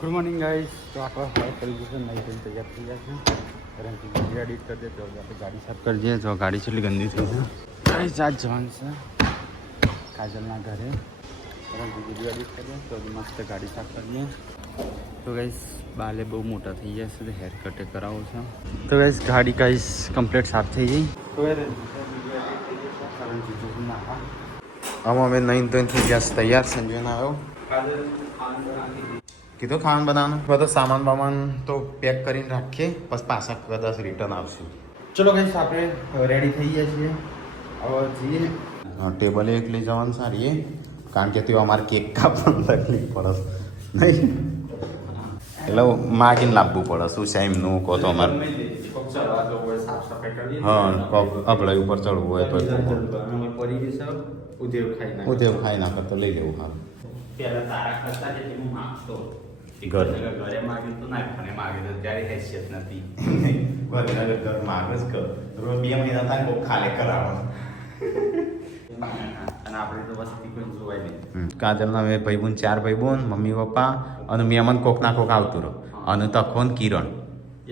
Good morning guys. તો આપણે હવે કરી દીધું નહીં થઈને તૈયાર થઈ ગયા છે. કારણ કે વિડીયો એડિટ કરી દે તો આપણે ગાડી સાફ કરી દઈએ. તો ગાડી કેટલી ગંદી થઈ છે. ગાઈસ આજ જવાનું છે કાજલના ઘરે. કારણ કે વિડીયો એડિટ કરી દે તો મસ્ત ગાડી સાફ કરી દઈએ. તો ગાઈસ બાલે બહુ મોટા થઈ ગયા છે તો હેર કટે કરાવો છે. તો ગાઈસ ગાડી ગાઈસ કમ્પ્લીટ સાફ થઈ ગઈ. તો કારણ કે આમાં અમે નહીં તો થઈ ગયા તૈયાર. સંજયના આવ્યો કીધું ખાવાનું બનાવવાનું બધો સામાન બામાન તો પેક કરીને રાખીએ પછી પાછા કદાચ રિટર્ન આવશું. ચલો કઈ આપણે રેડી થઈ ગયા છીએ. હવે જઈએ ટેબલે એક લઈ જવાનું સારી કારણ કે તેઓ અમારે કેક કાપવાની તકલીફ પડે નહીં એટલે માગીને લાવવું પડે. શું છે એમનું કહો તો અમારે હા અભળાઈ ઉપર ચડવું હોય તો ઉદેવ ખાઈ નાખે તો લઈ લેવું. હા ઘરે માગે તો ના પણ માગે તો ત્યારે હેસિયત નથી. ઘર માગે જ કર રોજ 2 મહિના થાય બહુ ખાલે કરાવો અને આપણે તો વસ્તી કોઈ જોવાય નહીં. કાજલના મેં ભાઈબંધ 4 ભાઈબંધ મમ્મી પપ્પા અને મહેમાન કોક ના કોક આવતું રહો અને તખોન કિરણ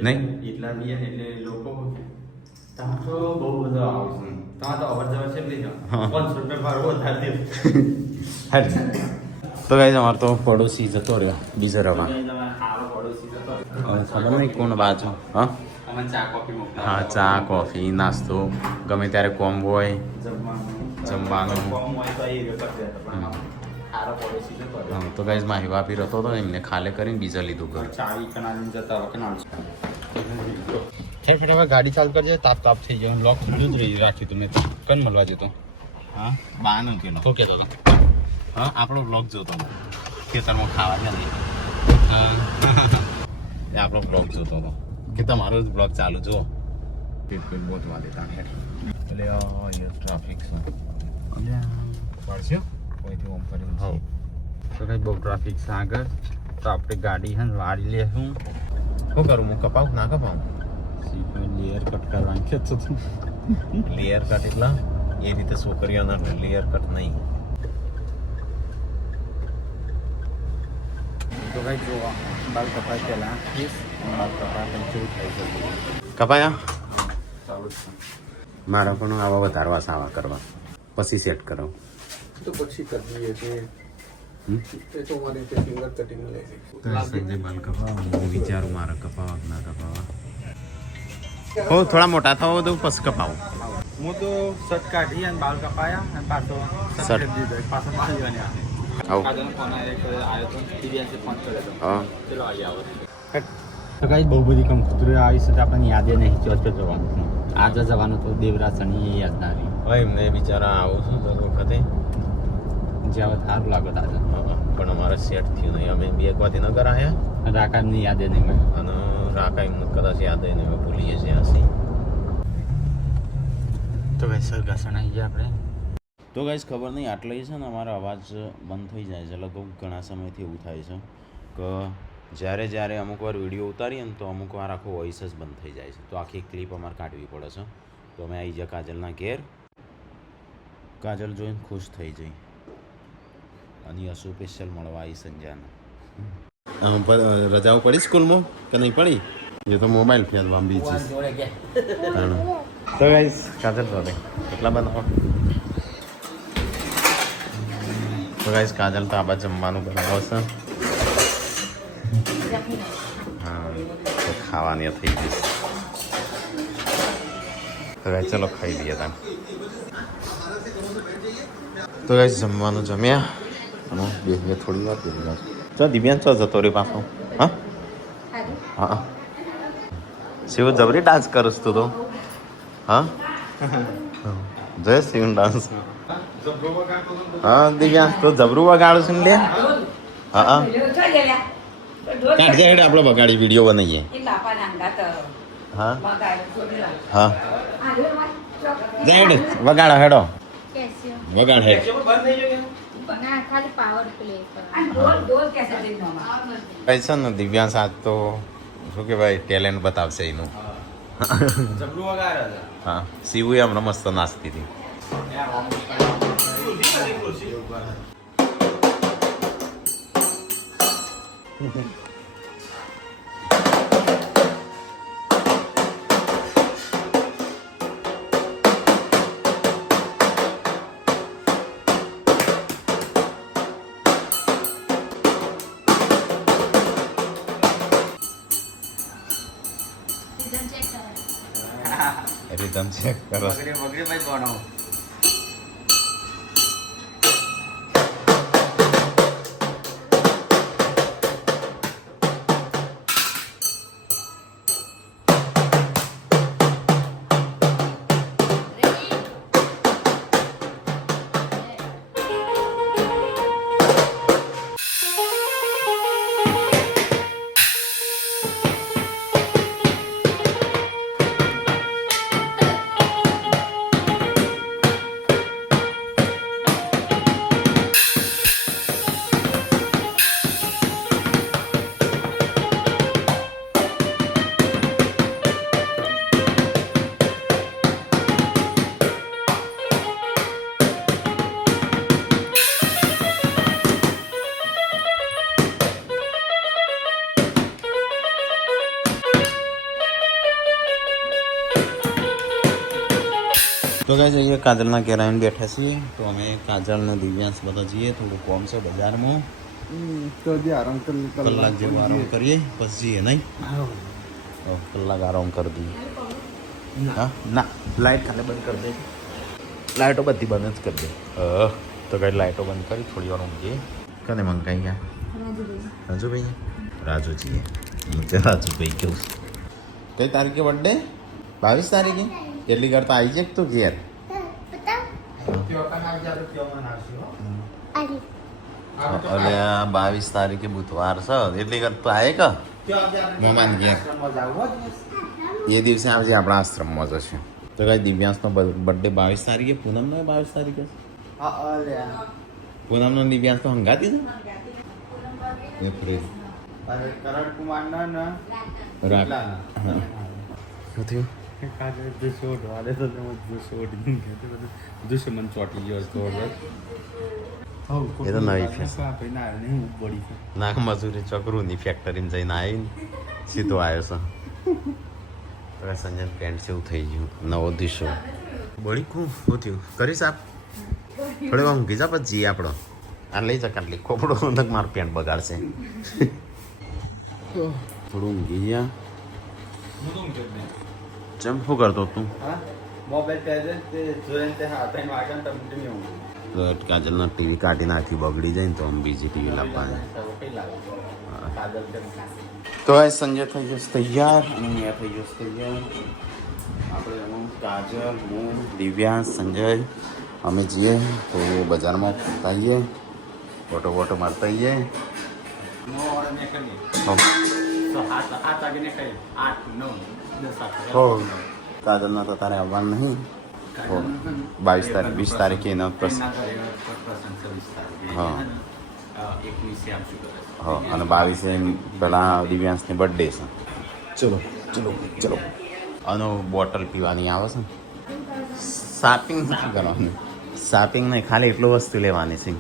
નહીં એટલા બી એટલે લોકો તમે તો બહુ બધો આવશે. તમે તો અવર જવર છે લઈ જાઓ 500 રૂપિયા ભાડું વધારે તો ગાઈસ અમારે તો પડોશી જતો રહ્યો બીજા રવા. ખબર નહીં કોણ બાજુ. હા ચા કોફી નાસ્તો ગમે ત્યારે કોમ હોય જમવાનું. તો ગાઈસ મારી વાપી રહેતો હતો એમને ખાલે કરીને બીજા લીધું ઘર. હવે ગાડી ચાલુ કરજે. તાપ તાપ થઈ ગયો. લોક ખુલ્લું જ રહી રાખ્યું તું મેં કન મળવા જતો. હા બા નો કેલો તો કેતો હતો. હા આપણો બ્લોગ જોતો હતો ખેતરમાં ખાવા ગયા નહીં એ આપણો બ્લોગ જોતો હતો કે તમારો જ બ્લોગ ચાલુ જુઓ. કોઈ બોતવા દેતા એટલે ટ્રાફિક છે પડશે કોઈથી ઓમ કરીને. હા તો કંઈ બહુ ટ્રાફિક છે આગળ. તો આપણે ગાડી હે વાળી લેશું. શું કરું હું કપાવું ના કપાવું? લેયર કટ કરવાનું ખેંચો તું. લેયર કટ એટલે એ રીતે છોકરીઓના લેયર કટ નહીં. તો ભાઈ જો બાલ કપાય પહેલા બાલ કપાય કેવું થાય છે કપાયા સારું છે. મારા પણ આવા વધારવા સાવા કરવા પછી સેટ કરાવ તો પછી કરી દઈએ છીએ. એ તો મારી રીતે ફિંગર કટિંગ લઈ જઈશ. બાલ કપાવા વિચારું મારે કપાવા ના કપાવા. હો થોડા મોટા થવા દઉં પછી કપાવું. હું તો શર્ટ કાઢી અને બાલ કપાયા અને પાછો શર્ટ દીધો પાછો મારી બહુ બધી કંકોત્રીઓ આવી છે. આપણને યાદે નહીં ચોચો જવાનું છે. આજે જવાનું તો દેવરાજ શનિ યાદ ના આવી. હવે એમને બિચારા આવું છું દર વખતે જ્યાં સારું લાગે આજે પણ અમારે સેટ થયું નહીં. અમે 2 ગાંધીનગર આવ્યા રાકા એમને યાદે નહીં અને રાકા એમને કદાચ યાદ નહીં ભૂલીએ છીએ હસી. તો ભાઈ સરગાસણ આવી ગયા આપણે. તો ગાઈસ ખબર નહીં આટલે છે ને અમારો અવાજ બંધ થઈ જાય છે. લગભગ ઘણા સમયથી એવું થાય છે કે જ્યારે અમુક વાર વિડીયો ઉતારીએ ને તો અમુક વાર આખો વોઇસ જ બંધ થઈ જાય છે. તો આખી ક્લિપ અમારે કાઢવી પડે છે. તો અમે આવી ગયા કાજલના ઘેર. કાજલ જોઈને ખુશ થઈ જઈ અને અશુ સ્પેશિયલ મળવા આવી સંજાને. રજાઓ પડી સ્કૂલમાં કે નહીં પડી? એ તો મોબાઈલ ફેરવા બીજી. તો ગાઈસ કાજલ જોડે કેટલા બધા તો ગાઈસ કાજલ તો આ બાજુ જમવાનું બનાવશે. હા તો ખાવાની થઈ ગઈ. તો ગાઈસ ચલો ખાઈ લઈએ તમે. તો ગાઈસ જમવાનું જમ્યા અને બે થોડી વાર બોલી ચો દિવ્યાંગ ચો જતો રે પાછો. હા હા શિવ જબરી ડાન્સ કરસ તું તો. હા જય શિવ ડાન્સ. હા દિવ્યાંગ તો જબરું વગાડું છું લે. હા કાઢજે હેડ આપણે બગાડી વિડીયો બનાવીએ. હા હા હેડ વગાડો હેડો વગાડ હેડ. પૈસા ને દિવ્યાંગ સાથ તો શું કે ભાઈ ટેલેન્ટ બતાવશે એનું. હા શિવું હમણાં મસ્ત નાચતી હતી. રીધમ ચેક કરો. વગડે ભાઈ ગણો. તો ગાઈસ અહીંયા કાજલના ઘેર આવીને બેઠા છીએ. તો અમે કાજલ ને દિવ્યાંશ બધા જઈએ. થોડું કોમ છે બજારમાં. તો જે આરામ કરી કલાક જેવો આરામ કરીએ પછી જઈએ નહીં. કલાક આરામ કરી દઈએ. હા ના લાઈટ ખાલી બંધ કરી દે. લાઈટો બધી બંધ જ કરી દે. તો કઈ લાઈટો બંધ કરી થોડી વાર ઊંઘીએ. કને મંગાઈ ગયા રાજુભાઈ રાજુજીએ રાજુભાઈ કેવું કઈ તારીખે બર્થડે 22 તારીખે એટલી કરતા આવી જાય તું ઘેર અલે 22 તારીખે બુધવાર છે એટલી કરતા આવે કે મમાન ઘેર એ દિવસે આવજે આપણા આશ્રમમાં જશે. તો કઈ દિવ્યાંશનો બર્થડે 22 તારીખે પૂનમનો 22 તારીખે પૂનમનો દિવ્યાંશ તો હંગાતી છે એપ્રિલ કરણ કુમાર ના શું થયું દુશ્મન ચોટી ગયો એ તો નવી ફેસ નાક મજૂરી ચકરુની ફેક્ટરીમાં જઈને આવીને સીધો આવ્યો છે તો સંજય પેન્ટ જેવું થઈ ગયું નવો દિશો બળી શું થયું કરીશ આપ થોડી વાર ઊંઘી જા પછી જઈએ આપણો આ લઈ જા કાટલી ખોપડો મારું પેન્ટ બગાડશે થોડું ઊંઘી ગયા ચમ શું કરતો તું કાજલના ટીવી કાઢી નાખી બગડી જાય ને તો આમ બીજી ટીવી લાવવાની તો એ સંજય થઈ જશે તૈયાર અને મેં થઈ જશે તૈયાર આપણે એમાં કાજલ હું દિવ્યાંશ સંજય અમે જઈએ તો બજારમાં આવીએ ફોટો વોટો મારતા આવીએ કાજલના તો તારે આવવાનું નહીં 22 તારીખ 20 તારીખે એનો હા હા અને 22 પેલા દિવ્યાંશની બર્થડે છે. ચલો ચલો ચલો આનો બોટલ પીવાની આવે છે શોપિંગ નથી કરવાની શોપિંગ નહીં ખાલી એટલું વસ્તુ લેવાની છે.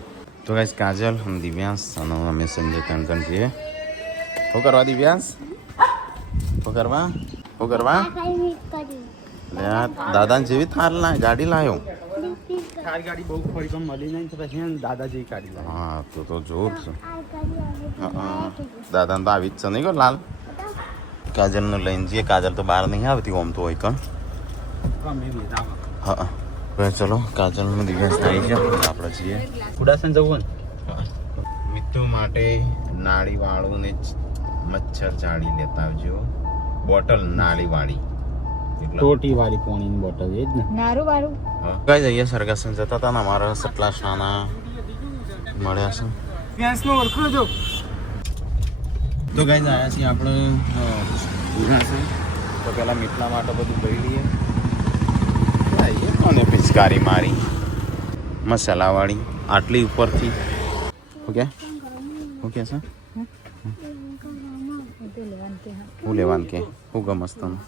તો ગાઈસ કાજલ અને દિવ્યાંશ અને અમે સંજય ત્રણ છીએ. શું કરવા દિવ્યાંશ શું કરવા દાદા જેવી થાર ગાડી લાવ્યો થાર ગાડી બહુ ફરી પણ મળી નહીં તો પછી દાદાજી ગાડી લાવી. હા તો જોર છે દાદાને તો આવી જ છે નહીં કહો લાલ કાજલને લઈને જઈએ. કાજલ તો બહાર નહીં આવતી ઓમ તો હોય કણ હા ચલો કાજલનું દિવસ આવી ગયા આપણે છીએ ઉડાસન જવું મિત્રો માટે નાળીવાળું ને મચ્છર ચાળી લેતા આવજો. બોટલ નાળીવાળી ટોટી વાળી પાણીની બોટલ એ જ ને નારું વાળું કઈ જઈએ સરગાસન જતા હતા ને અમારા સટલા નાના મળ્યા છે. ગેસનો ઓળખો જો તો ગાઈસ આવ્યા છીએ આપણે પૂરા છે તો પેલા મીઠલા માટે બધું લઈ લઈએ. અને પિચકારી મારી મસાલાવાળી આટલી ઉપરથી ઓકે ઓકે સર હું લેવાનું કે હું ગમસ તમે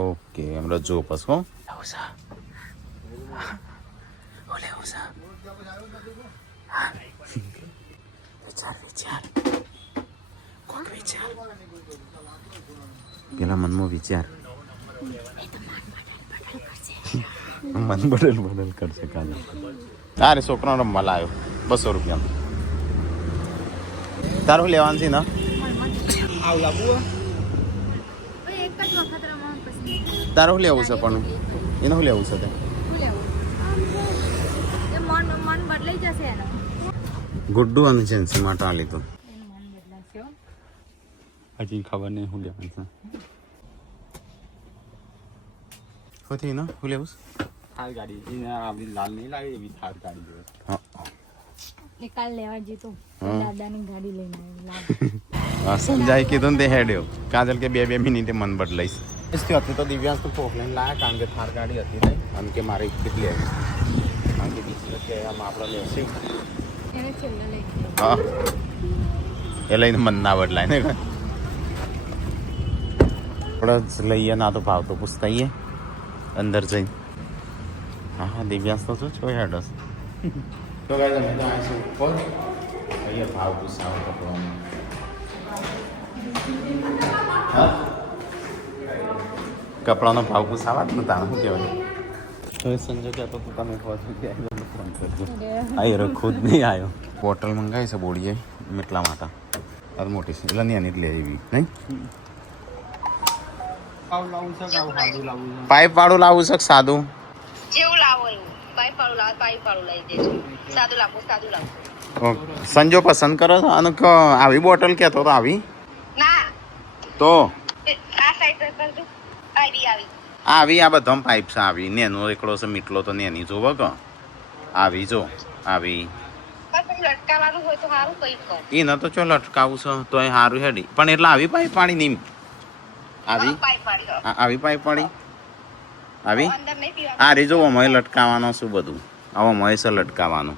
ઓકે હમણાં જો પસ હો પેલા મનમાં વિચાર મન બદલ કરશે કાલે. અરે છોકરો રમવા લાવ્યો 200 રૂપિયા તારું લેવાનું છે ને આવ લાવું એક જ વખત રમવાનું પછી તારે શું લેવું છે પણ એને શું લેવું છે તે મન બદલાઈ જશે એનો ગુડ્ડુ અને જેન્સી માટે આ લીધું મન બદલાશે હો. હજી ખબર નહીં શું લેવાનું છે. શું થયું ને શું લેવું થાર ગાડી એને આવી લાલ નહીં લાગે એવી થાર ગાડી જોઈએ. હા એ કાલ લેવા જતો હા. દાદાની ગાડી લઈને આવ્યો લાવ. સંજાય કીધું ને તે હેડ્યો કાજલ કે 2 મિનિટે મન બદલાઈશ इसकी હતી તો દિવ્યાંશ તો પોખલેન લાયા કારણ કે થાર ગાડી હતી નહીં અને કે મારે એક લેવી કારણ કે બીજી કે આમ આપણે લેશું એને છેલ્લે લઈ હા એ લઈને મન ના બદલાય ને આપણે જ લઈએ ના તો ભાવ તો પૂછતાઈએ અંદર જઈને હા હા દિવ્યાંશ તો શું છો હેડસ તો ગાય તમે તો આવીશું ઉપર અહીંયા ભાવ પૂછાવો કપડાનો હા કપડાનો ભાવ પૂછાવા જ ને તાણે શું કહેવાય તો એ સંજય કહેતો તો તમે કહો છો કે ફોન કરજો આ ખુદ નહીં આવ્યો બોટલ મંગાવી છે બોડીએ એટલા માટે આ મોટી છે એટલે એની જ લે એવી નહીં આવું લાવું છે કે આવું સાદું લાવવું છે? પાઇપ વાળું લાવું છે કે સાદું જેવું લાવો એવું પાઇપ વાળું લાવો પાઇપ વાળું લઈ દેજો સાદું લાવો સાદું લાવો સંજો પસંદ કરો છો અને આવી બોટલ કહેતો તો આવી ના તો આ સાઈડ કરજો આવી આવી આ બધા પાઇપ છે આવી નેનો એકડો છે મીટલો તો નેની જોવો કે આવી જો આવી પણ લટકાવાનું હોય તો સારું કઈ કહો એને તો ચો લટકાવું છે તો એ સારું હેડી પણ એટલે આવી પાઇપ પાડી નહીં આવી પાઇપ વાળી આવી પાઇપ પાડી આવી અંદર નહીં પીવા આ રીજો મોય લટકાવાનો શું બધું આવો મોય છે લટકાવાનું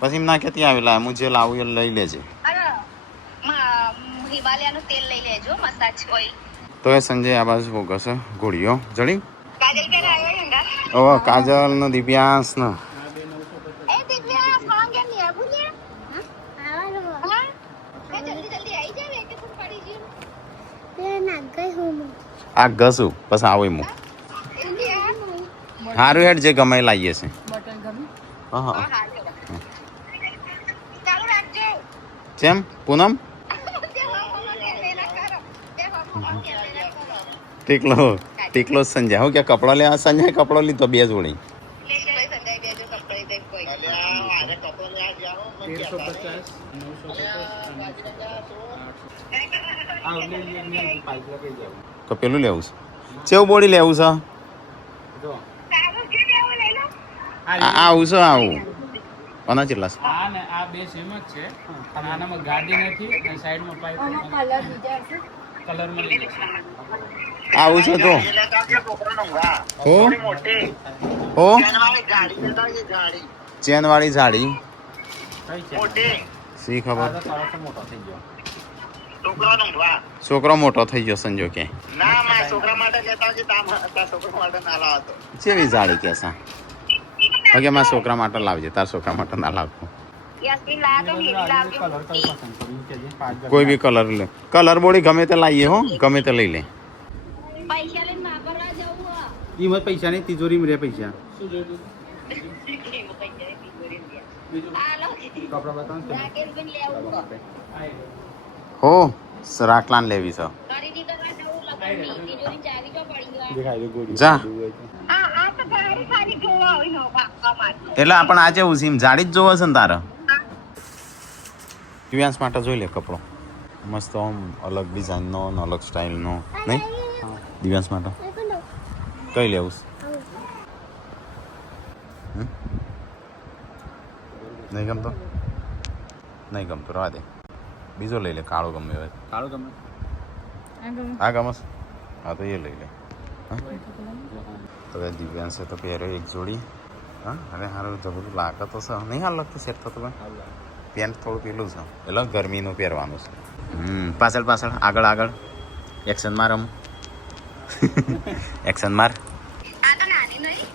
પછી એમ ના કહેતી આવી લાવ હું જે લાવું એ લઈ લેજે અરે હિમાલયાનું તેલ લઈ લેજો મસાજ ઓઇલ તો એ સંજય આ બાજુ ફોકસ ઘોડીઓ જડી કાજલ બેન આવ્યો હેંગા ઓ કાજલ ને દિવ્યાંશ ને એ દિવ્યા માંગે ની આબુ ને હા જલ્દી જલ્દી આવી જાવ એક ફૂટ પડી ગયું આ ઘસું પછી આવું એમ સારું હેડ જે ગમે એ લાવીએ છે બોટલ ગમી હા હા ચાલુ રાખજો જેમ પૂનમ ટીકલો સંજય હું કે કપડો લેવા સંજય કપડો લીધો 2 જોડી તો પેલું લેવું છે ચેવું બોડી લેવું છે જો આવું છે આવું કોના કેટલા છે આ ને આ બે સેમ જ છે પણ આનામાં ગાડી નથી અને સાઈડમાં પાઇપ આનો કલર બીજા હશે કલરમાં લઈ જશે. આવું છે તો હો હો ચેન વાળી જાડી કઈ છે સી ખબર આ તો થોડોસો મોટો થઈ ગયો. છોકરો મોટો થઈ ગયો સંજો કે ચેવી જાડી કેસા ઓકે મારા છોકરા માટે લાવજે તાર છોકરા માટે ના લાવતો યાસ્મીન લાયા તો મેરી લાવજો કલર કઈ પસંદ કર્યું કે જે 5,000 કોઈ બી કલર લે કલર બોડી ગમે તે લાવીએ હો ગમે તે લઈ લે પૈસા લઈને વાપરવા જવું ઈમત પૈસા નહીં તિજોરીમાં રહે પૈસા હાલો કપડા બતાવો ને રાકેલ બેન લેવું હો રાખલાન લેવી છે ખરીદી કરવા જવું લગનની તિજોરી ચાવી તો પડી ગયો દેખાય છે ગોળી જા. આ તો ખાલી ખાલી જોવા હોય નો ભાગવા માટે એટલે આપણે આજે ઉસીમ જાડી જ જોવે છે ને તારે દિવ્યાંશ માટે જોઈ લે કપડો મસ્ત આમ અલગ ડિઝાઇનનો ને અલગ સ્ટાઇલનો નહીં દિવ્યાંશ માટે કઈ લેવું છે? હમ? નહીં ગમતો નહીં ગમતો રવા દે બીજો લઈ લે કાળો ગમે હોય કાળો ગમે આ ગમી હા ગમસ હા તો એ લઈ લે હા તો એ દિવ્યાંશે તો પહેર્યો એક જોડી હા અરે સારું જબરું લાગે તો છે નહીં હાલ લાગતું સેટ થતું ભાઈ પેન્ટ થોડું પેલું છે એટલે ગરમીનું પહેરવાનું છે પાછળ પાછળ આગળ આગળ એક્શન માર આમ એક્શન માર આ તો નાની નહીં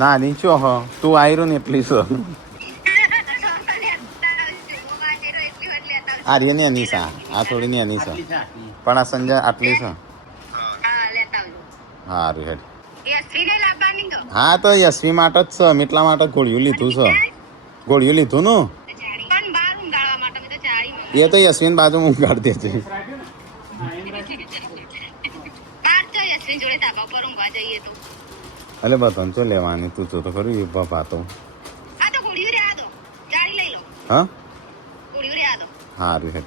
ના ની ચો હ તું આયરો ને એટલી છો આ રે ને અનીસા આ થોડી ને અનીસા પણ આ સંજય આટલી છે હા લેતા આવજો સારું હેડ યશ્વી ને લાવવાની તો હા તો યશ્વી માટે જ છે એટલા માટે ગોળિયું લીધું છે ગોળિયું લીધું ને પણ બહાર ઊંઘાડવા માટે મેં તો ચાળી એ તો યશ્વીન બાજુ ઊંઘાડી દે છે બહાર તો યશ્વી જોડે ધાબા ઉપર ઊંઘવા ઘૂમવા જઈએ તો એટલે બતન તો લેવાની તું તો ખરું એ ભાતો આ તો ઘોડીઓ રે આ દો ગાડી લઈ લો હા ઘોડીઓ રે આ દો સારું છે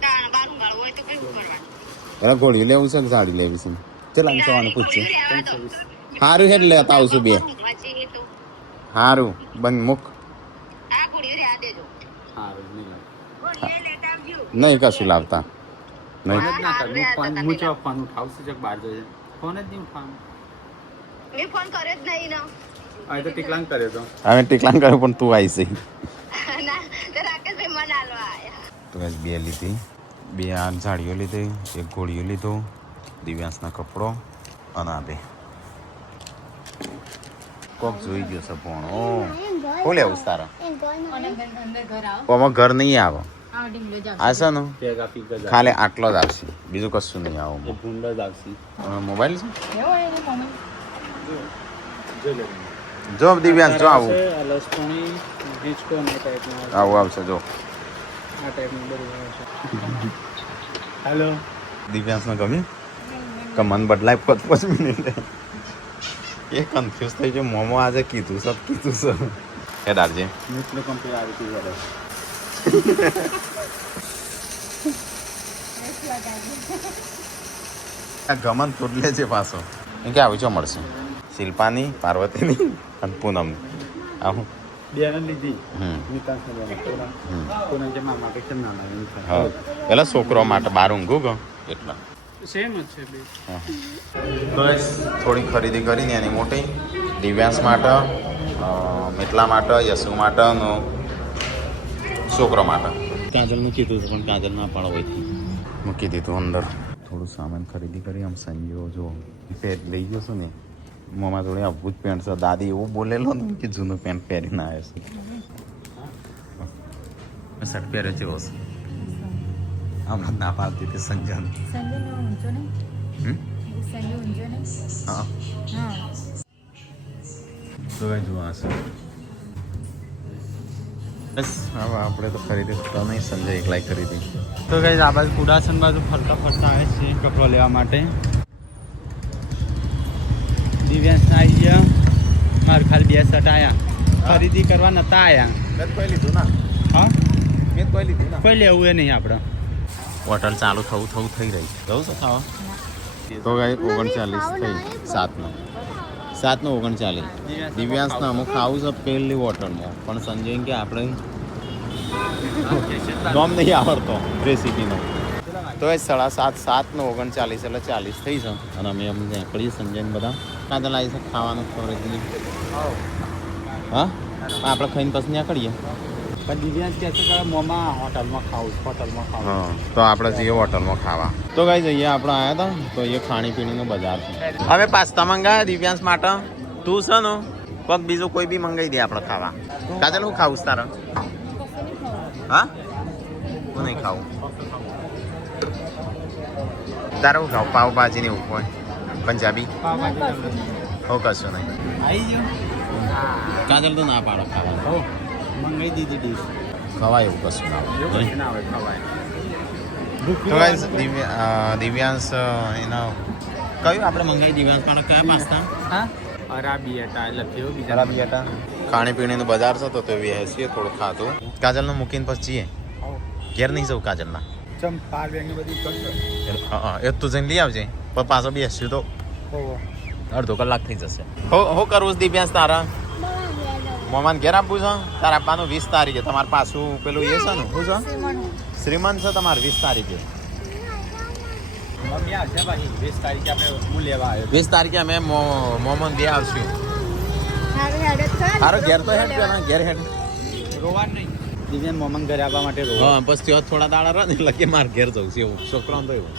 તાણ બારું ગાળવું હોય તો કઈ કરવાનું એટલે ગોળીઓ લેવું છે કે સાડી લેવી છે ચલ આમ સવાને પૂછશે ઘોડીઓ રે આ દો સારું છે લેતા આવશું બે ઘૂમવા જઈએ તો સારું બંધ મુક આ ઘોડીઓ રે આ દેજો સારું નહીં ઘોડીઓ લેતા આવજો નહીં કશું લાવતા નહીં ફોન જ ના કર હું ચો ફોન ઉઠાવશું ચક બહાર જઈએ ફોન જ નહીં ઉઠાવવાનો મેં ફોન કર્યો જ નહીં ને હવે તો ટીકલાંગ કર્યો તો હવે ટીકલાંગ કર્યું પણ તું આવી છે ના તો રાકેશભાઈ મને હાલવા આયા તો બસ બે લીધી બે આ સાડીઓ લીધી એક ઘોડીઓ લીધો દિવ્યાંશના કપડો અને આ બે કોક જોઈ ગયો છે ભણો શું લેવું છે તારા અંદર ઘર આવો આમાં ઘર નહીં આવે આ ડીમલો જાવ આ છે ને પેગા પીક જ ખાલી આટલો જ આવશે બીજું કશું નહીં આવું ભૂંડ જ આવશે મોબાઈલ છે એવો એને મમ્મી જો લે જો દિવ્યાંશ જો આવું લસકોણી હિંચકો ને ટાઈપનો આવું આવશે જો આ ટાઈપનું બધું આવે છે હેલો દિવ્યાંશને ગમ્યું કે મન બદલાય 5 મિનિટ એ કન્ફ્યુઝ થઈ ગયો મોમો આજે કીધું સબ કીધું છે એ દારજી મિત્રો કંપની આવી હતી વડે આ ગમન તોડલે છે પાછો એ કે આવી ચો મળશે શિલ્પાની પાર્વતીની અને પૂનમની આવું બેને લીધી હમ નિકાસ કોના જે મામા કે કેમ ના હા પેલા છોકરો માટે બાર ઊંઘું ગયો એટલા સેમ જ છે બે બસ થોડી ખરીદી કરીને એની મોટી દિવ્યાંશ માટે મિતલા માટે યશુ માટે અને છોકરો માટે કાજલનું કીધું હતું પણ કાજલ ના પાડો હોયથી મૂકી દીધું અંદર થોડું સામાન ખરીદી કરી આમ સંજો જો પેન્ટ લઈ ગયો છું ને મોમાં થોડી આવું જ પેન્ટ છે દાદી એવું બોલેલો ને કે જૂનું પેન્ટ પહેરીને આવ્યો છે શર્ટ પહેર્યો છે ઓછો હમણાં ના પાડતી હતી સંજન સંજય નો ઊંચો ને સંજય ઊંચો ને હા હા તો કઈ જોવા હશે બસ હવે આપણે તો ખરીદી તો નહીં સંજય એકલાય ખરીદી તો કઈ આ બાજુ કુડાસન બાજુ ફરતા ફરતા આવે છે કપડો લેવા માટે દિવ્યાંશ આવી ગયા મારે ખાલી 2 શર્ટ આવ્યા ખરીદી કરવા નતા આવ્યા મેં કોઈ લીધું ના હા મેં કોઈ લીધું ના કોઈ લેવું એ નહીં આપણે હોટલ ચાલુ થવું થઈ રહી જવું છે ખાવા તો કઈ 39 થઈ 7 નો 39 દિવ્યાંશને અમુક ખાવું છે પહેલી હોટલમાં પણ સંજય કે આપણે ગમ નહીં આવડતો રેસીપીનો તો એ 7:30 નો 39 એટલે 40 થઈ છે અને અમે એમ નીકળીએ સંજયને બધા કાં તો લાવી છે ખાવાનું ખબર હા આપણે ખાઈને પછી નીકળીએ પણ દિવ્યાંશ કહે છે કે મોમાં હોટલમાં ખાવું હા તો આપણે જઈએ હોટલમાં ખાવા તો કઈ જઈએ આપણે આવ્યા હતા તો એ ખાણીપીણીનું બજાર છે હવે પાસ્તા મંગાવ્યા દિવ્યાંશ માટે તું છે ને કોક બીજું કોઈ બી મંગાવી દે આપણે ખાવા કાજલ હું ખાવું તારે હા હું નહીં ખાવું તારે હું ખાવું પાવભાજી ને એવું હોય પંજાબી હો કશું નહીં આવી ગયું કાજલ તો ના પાડો ખાવા હો મંગાવી દીધી ડીશ ખવાય એવું કશું ના હોય એવું કશું ના આવે ખવાય તો guys, દિવ્યાંશ એના કયું આપણે મંગાવી દિવ્યાંશ પણ કયા પાસ્તા હા અરાબિયાટા લખ્યો બીજા અરાબિયાટા ખાણીપીણીનું બજાર છે તો બેસીએ થોડું ખાધું કાજલનું મૂકીને પછી જઈએ ઘેર નહીં જવું કાજલના ચમ પાર બેંગની બધી કરતો એ તું જઈને લઈ આવજે પણ પાછો બેસ્યું તો હો અડધો કલાક થઈ જશે હો કરવું છે દિવ્યાંશ તારા મોમાન ઘેર આપવું છે તારે આપવાનું 20 તારીખે તમારે પાછું પેલું એ છે ને શું છે શ્રીમંત છે તમારે 20 તારીખે મમ્મી આવશે ભાઈ 20 તારીખે આપણે હું લેવા આવ્યો 20 તારીખે અમે મોમન બે આવશું હારો ઘેર તો હેડ પેલા ઘેર હેડ રોવાનું નહીં દિવ્યાન મોમન ઘરે આવવા માટે રોવા હા બસ ત્યાં થોડા દાડા રહે ને એટલે કે મારે ઘેર જવું છે એવું છોકરાને તો એવું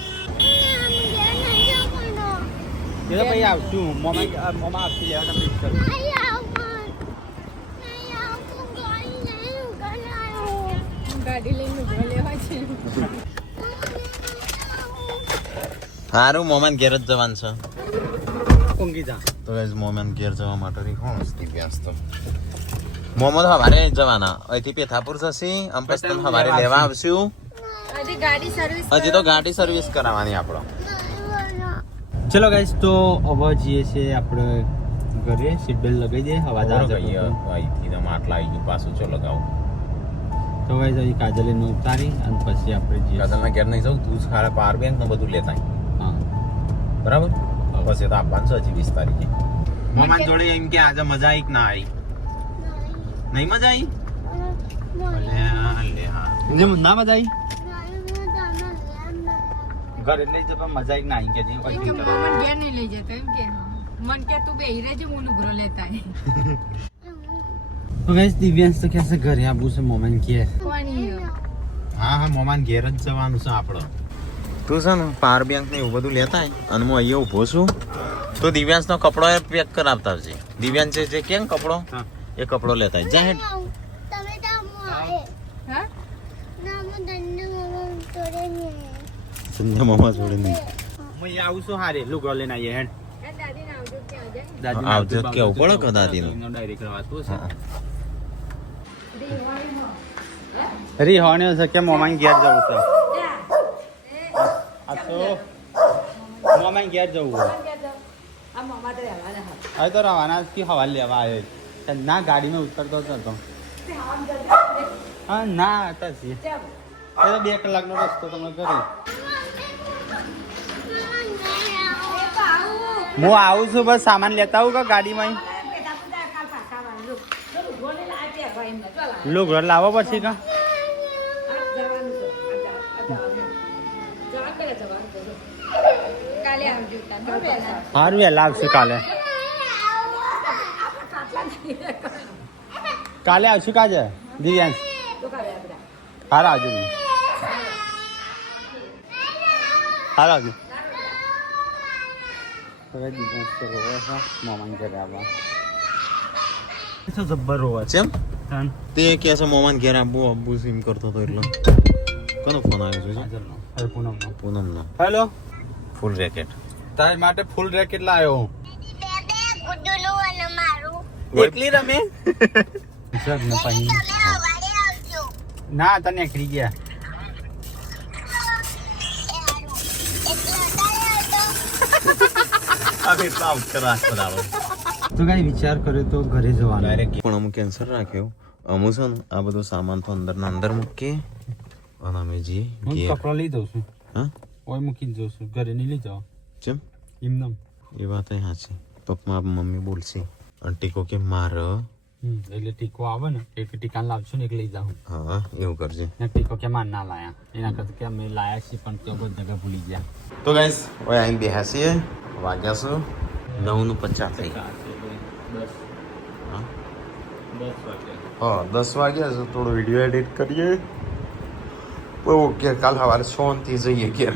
એટલે ભાઈ આવશું મોમા આવશે લેવા તમને કરું ગાડી લઈને ઉભો લેવા છે હારું મોમાન ઘેર જ જવાનું છે ઊંઘી જા તો ગાઈસ મોમાન ઘેર જવા માટે કોણ દિવ્યાંશ તો મોમન હવારે જવાના અહીંથી પેથાપુર જશે આમ પછી તમે હવારે લેવા આવશું હજી ગાડી સર્વિસ હજી તો ગાડી સર્વિસ કરાવવાની આપણો ચલો ગાઈસ તો હવે જઈએ છીએ આપણે ઘરે સીટ બેલ્ટ લગાવી દઈએ અવાજ આવે અહીંથી તમે આટલા આવી ગયું પાછું ચો લગાવો તો ગાઈસ અહીં કાજલે નો ઉતારી અને પછી આપણે જઈએ કાજલના ઘેર નહીં જાઉં તું જ ખાલી પાવર બેંક ને બધું લેતા આય. હા બરાબર પછી તો આપવાનું છે હજી 20 તારીખે મમ્મા જોડે એમ કે આજે મજા આવી કે ના આવી નહીં મજા આવી લે હા જે ના મજા આવી ઘર એટલે જ પણ મજા આવી ના આવી કે એમ કે મન ઘેર નહીં લઈ જતો એમ કે મન કે તું બેહી રહેજે હું ઉભરો લેતા હે તો ગાઈસ દિવ્યાંશ તો કહે છે ઘરે આવું છે મોમેન કે કોની હા હા મમ્માને ઘેર જ જવાનું છે આપણે તું છે ને પાવર બેંક ને એવું બધું લેતા આય અને હું અહીંયા ઊભો છું તો દિવ્યાંશનો કપડો પેક કરાવતા આવજે દિવ્યાંશ જે કેમ કપડો હા. એ કપડો લેતા આય. જા હેડ તમે તો મોએ હા નામ દંડ મમ તોરે ને સંધ્યા મામા જોડે નહીં હું અહીંયા આવું છું હારે લુગડો લઈને આવીએ હેડ દાદી ના આવજો ત્યાં જાય દાદી આવજો જ કેવું પડે કે દાદીનું? ડાયરેક્ટ વાત છે રીહોણે છે કે મોમાન ઘેર જવું છે આ તો મોમાન ઘેર જવું છે હવે તો રવાના થી હવા લેવા આવ્યો છે. ના ગાડીમાં ઉતરતો જ હતો હા ના હતા છીએ એ તો 2 કલાકનો રસ્તો તમે કરી હું આવું છું બસ સામાન લેતા આવું કે ગાડીમાં લુગડો લાવો પછી કા કાલે આવજો સારું વહેલા આવશે કાલે કાલે આવશું કાજે દિવ્યાંશ સારા આવજો સારા આવજો હવે દિવ્યાંશ તો રોવે છે મામાને ઘરે આવવા જબ્બર રોવે ચેમ છે તે કે છે મોમાન ઘેર આબુ સિમ કરતો હતો એટલે કોનો ફોન આવ્યો છે પૂનમનો હેલો ફૂલ રેકેટ તારી માટે ફૂલ રેકેટ લાવ્યો બે ગુડુલું અને મારું એકલી રમે સર ને પછી તમે હવારે આવજો ના તને નીકળી ગયા એટલે અત્યારે આવજો અબે સાવ કરાસ કરાવો તો કઈ વિચાર કર્યો તો ઘરે જવાનો ડાયરેક્ટ પણ અમુક કેન્સર રાખ્યો અમુ છે ને આ બધો સામાન તો અંદરના અંદર મૂકીએ અને અમે જઈએ હું ઘેર. કપડા લઈ દઉં છું હા ઓય મૂકીને જઉં છું ઘરે નહીં લઈ જાઓ ચેમ એમનેમ એ વાત સાચી પપ્પા મમ્મી બોલશે અને ટીકો કે માર એટલે ટીકો આવે ને એક ટીકાને લાવશું ને એક લઈ જાઉં હા એવું કરજે ને ટીકો કે માર ના લાયા એના કરતા કે અમે લાયા છીએ પણ ત્યાં બધી જગ્યા ભૂલી ગયા તો ગાઈસ ઓય અહીં બેહાસીએ વાગ્યા છે 9:50 હા 10 વાગ્યા છે થોડો વિડીયો એડિટ કરીએ ઓકે કાલ સવારે 6 થી જઈએ ઘેર